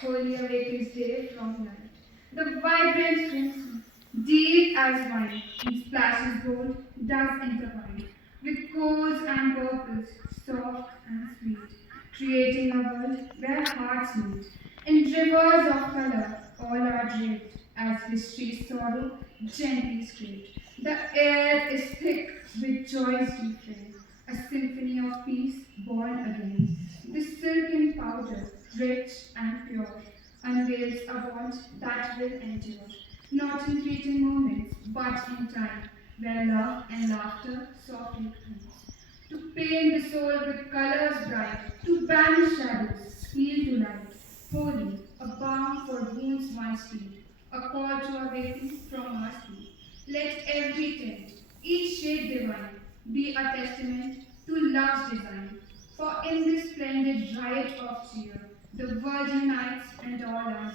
Holy awakens day from night. The vibrant crimson, deep as wine, in splashes gold, does intertwine, with golds and purples, soft and sweet, creating a world where hearts meet. In rivers of color, all are draped, as history's sorrow gently scraped. The air is thick with joy's refrain, a symphony of peace born again. The silken powder, rich and pure, unveils a want that will endure, not in fleeting moments, but in time, where love and laughter softly close. To paint the soul with colors bright, to banish shadows, heal to light, holy, a balm for wounds once healed, a call to awaken from our sleep. Let every tint, each shade divine, be a testament to love's design. For in this splendid riot of cheer, the world unites and all are